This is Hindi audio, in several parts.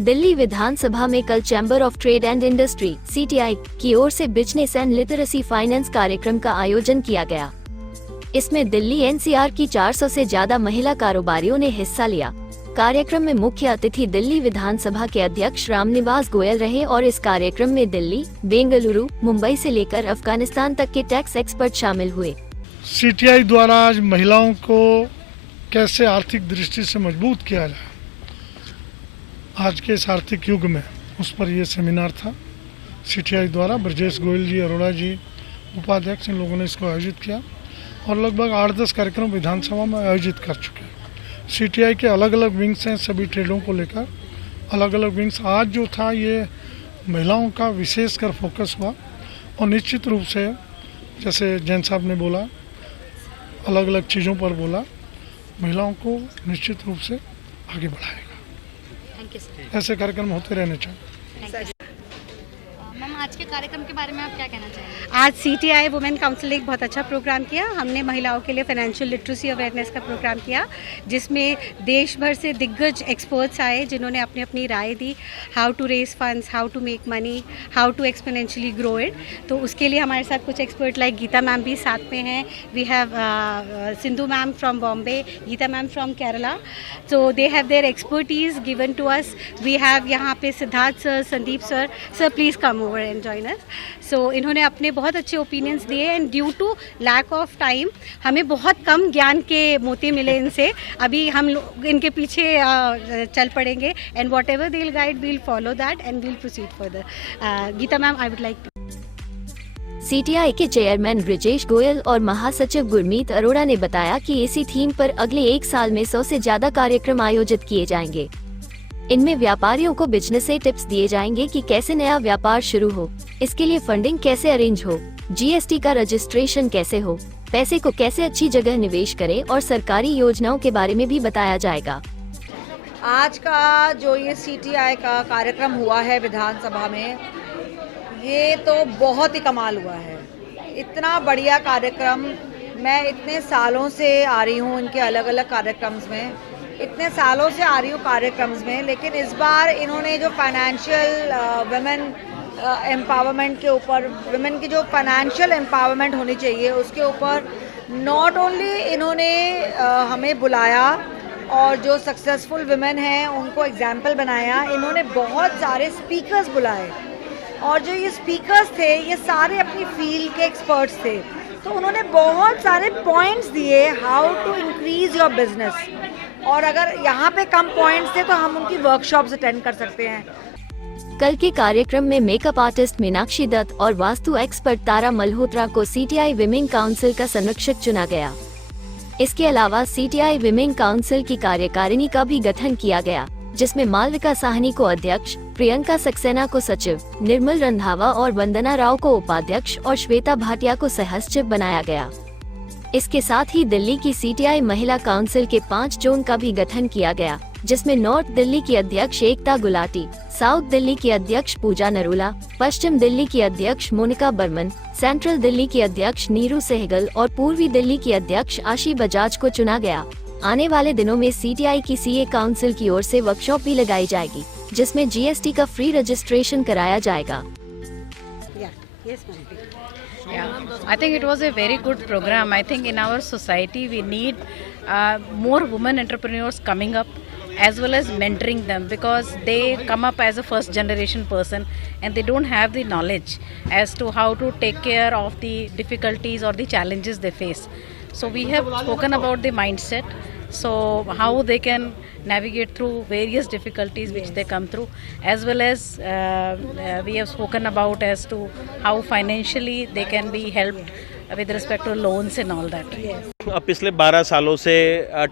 दिल्ली विधानसभा में कल chamber of trade and industry (CTI) की ओर से बिजनेस एंड लिटरेसी फाइनेंस कार्यक्रम का आयोजन किया गया। इसमें दिल्ली NCR की 400 से ज्यादा महिला कारोबारियों ने हिस्सा लिया। कार्यक्रम में मुख्य अतिथि दिल्ली विधानसभा के अध्यक्ष रामनिवास गोयल रहे और इस कार्यक्रम में दिल्ली, बेंगलुरु, मुंबई से लेकर अफगानिस्तान तक के टैक्स एक्सपर्ट शामिल हुए। CTI द्वारा आज महिलाओं को कैसे आर्थिक दृष्टि से मजबूत किया जाए आज के इस आर्थिक युग में, उस पर यह सेमिनार था। CTI द्वारा ब्रजेश गोयल जी, अरोड़ा जी उपाध्यक्ष, इन लोगों ने इसको आयोजित किया और लगभग 8-10 कार्यक्रम विधानसभा में आयोजित कर चुके हैं। CTI के अलग अलग विंग्स हैं, सभी ट्रेडों को लेकर अलग अलग विंग्स। आज जो था ये महिलाओं का विशेषकर फोकस हुआ और निश्चित रूप से जैसे जैन साहब ने बोला, अलग अलग चीज़ों पर बोला, महिलाओं को निश्चित रूप से आगे बढ़ाएगा। ऐसे कार्यक्रम होते रहने चाहिए। मैम, आज के कार्यक्रम के बारे में आप क्या कहना चाहेंगे? आज CTI वुमेन काउंसिल ने एक बहुत अच्छा प्रोग्राम किया। हमने महिलाओं के लिए फाइनेंशियल लिटरेसी अवेयरनेस का प्रोग्राम किया, जिसमें देश भर से दिग्गज एक्सपर्ट्स आए जिन्होंने अपनी अपनी राय दी। How to raise funds, how to make money, how to exponentially grow it. तो उसके लिए हमारे साथ कुछ एक्सपर्ट लाइक गीता मैम भी साथ में हैं। We have Sindhu ma'am from Bombay, Geeta ma'am from Kerala. So they have their expertise given to us. We have यहाँ पे Siddharth sir, Sandeep sir please come over and join us. So इन्होंने अपने बहुत अच्छे ओपिनियंस दिए and due to lack of time हमें बहुत कम ज्ञान के मोती मिले इनसे। अभी हम लोग इनके पीछे चल पड़ेंगे and whatever they will guide we will follow that and we will proceed further. Geeta ma'am, I would like to. CTI के चेयरमैन ब्रजेश गोयल और महासचिव गुरमीत अरोड़ा ने बताया कि इसी थीम पर अगले 1 साल में 100 से ज्यादा कार्यक्रम आयोजित किए जाएंगे। इनमें व्यापारियों को बिजनेस से टिप्स दिए जाएंगे कि कैसे नया व्यापार शुरू हो, इसके लिए फंडिंग कैसे अरेंज हो, GST का रजिस्ट्रेशन कैसे हो, पैसे को कैसे अच्छी जगह निवेश करें और सरकारी योजनाओं के बारे में भी बताया जाएगा। आज का जो ये CTI का कार्यक्रम हुआ है विधानसभा में, ये तो बहुत ही कमाल हुआ है। इतना बढ़िया कार्यक्रम, मैं इतने सालों से आ रही हूँ इनके अलग अलग कार्यक्रम्स में, लेकिन इस बार इन्होंने जो फाइनेंशियल वुमेन एम्पावरमेंट के ऊपर, वुमेन की जो फाइनेंशियल एम्पावरमेंट होनी चाहिए उसके ऊपर नॉट ओनली इन्होंने हमें बुलाया और जो सक्सेसफुल वुमेन हैं उनको एग्जाम्पल बनाया, इन्होंने बहुत सारे स्पीकर्स बुलाए और जो ये स्पीकर्स थे ये सारे अपनी फील्ड के एक्सपर्ट्स थे। तो उन्होंने बहुत सारे पॉइंट्स दिए how to increase your business, और अगर यहाँ पे कम पॉइंट्स थे तो हम उनकी वर्कशॉप्स अटेंड कर सकते हैं। कल के कार्यक्रम में मेकअप आर्टिस्ट मीनाक्षी दत्त और वास्तु एक्सपर्ट तारा मल्होत्रा को CTI विमेन काउंसिल का संरक्षक चुना गया। इसके अलावा CTI विमेन काउंसिल की कार्यकारिणी का भी गठन किया गया, जिसमें मालविका साहनी को अध्यक्ष, प्रियंका सक्सेना को सचिव, निर्मल रंधावा और वंदना राव को उपाध्यक्ष और श्वेता भाटिया को सहसचिव बनाया गया। इसके साथ ही दिल्ली की CTI महिला काउंसिल के 5 जोन का भी गठन किया गया, जिसमें नॉर्थ दिल्ली की अध्यक्ष एकता गुलाटी, साउथ दिल्ली की अध्यक्ष पूजा नरूला, पश्चिम दिल्ली की अध्यक्ष मोनिका बर्मन, सेंट्रल दिल्ली की अध्यक्ष नीरू सहगल और पूर्वी दिल्ली की अध्यक्ष आशी बजाज को चुना गया। आने वाले दिनों में CTI की CA काउंसिल की ओर से वर्कशॉप भी लगाई जाएगी, जिसमें GST का फ्री रजिस्ट्रेशन कराया जाएगा। I think it was a very good program. I think in our society we need more women entrepreneurs coming up, as well as mentoring them, because they come up as a first generation person and they don't have the knowledge as to how to take care of the difficulties or the challenges they face. So we have spoken about the mindset, so how they can navigate through various difficulties which they come through, as well as we have spoken about as to how financially they can be helped with respect to loans and all that. अब पिछले 12 सालों से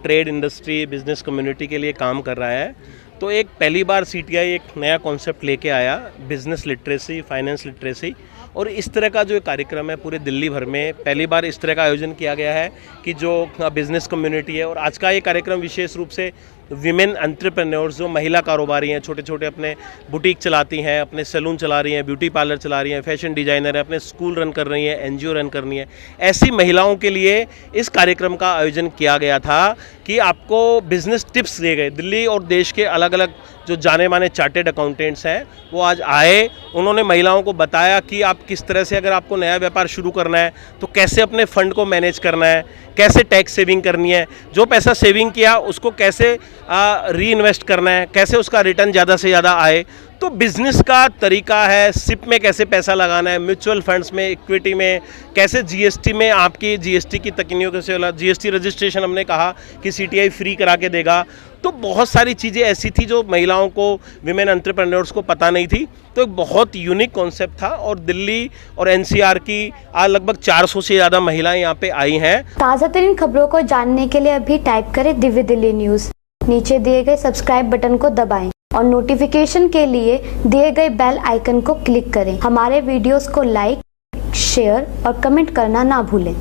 ट्रेड इंडस्ट्री बिजनेस कम्युनिटी के लिए काम कर रहा है, तो एक पहली बार CTI एक नया कॉन्सेप्ट लेके आया, बिजनेस लिटरेसी, फाइनेंस लिटरेसी, और इस तरह का जो कार्यक्रम है पूरे दिल्ली भर में पहली बार इस तरह का आयोजन किया गया है कि जो बिज़नेस कम्युनिटी है। और आज का ये कार्यक्रम विशेष रूप से विमेन एंटरप्रेन्योर्स जो महिला कारोबारी हैं, छोटे छोटे अपने बुटीक चलाती हैं, अपने सैलून चला रही हैं, ब्यूटी पार्लर चला रही हैं, फैशन डिजाइनर है, अपने स्कूल रन कर रही हैं, एनजीओ रन करनी है, ऐसी महिलाओं के लिए इस कार्यक्रम का आयोजन किया गया था कि आपको बिजनेस टिप्स दिए गए। दिल्ली और देश के अलग अलग जो जाने माने चार्टेड अकाउंटेंट्स हैं वो आज आए, उन्होंने महिलाओं को बताया कि आप किस तरह से, अगर आपको नया व्यापार शुरू करना है तो कैसे अपने फंड को मैनेज करना है, कैसे टैक्स सेविंग करनी है, जो पैसा सेविंग किया उसको कैसे री इन्वेस्ट करना है, कैसे उसका रिटर्न ज़्यादा से ज़्यादा आए। तो बिज़नेस का तरीका है, सिप में कैसे पैसा लगाना है, म्यूचुअल फंड्स में, इक्विटी में, कैसे जीएसटी में आपकी जीएसटी की तकनीकों से, जीएसटी रजिस्ट्रेशन हमने कहा कि सीटीआई फ्री करा के देगा। तो बहुत सारी चीज़ें ऐसी थी जो महिलाओं को, विमेन एंटरप्रेन्योर्स को पता नहीं थी। तो एक बहुत यूनिक कॉन्सेप्ट था और दिल्ली और एनसीआर की आज लगभग 400 से ज़्यादा महिलाएं यहाँ पे आई हैं। ताज़ा तरीन खबरों को जानने के लिए अभी टाइप करें दिव्य दिल्ली न्यूज़, नीचे दिए गए सब्सक्राइब बटन को दबाएं और नोटिफिकेशन के लिए दिए गए बेल आइकन को क्लिक करें। हमारे वीडियोस को लाइक, शेयर और कमेंट करना ना भूलें।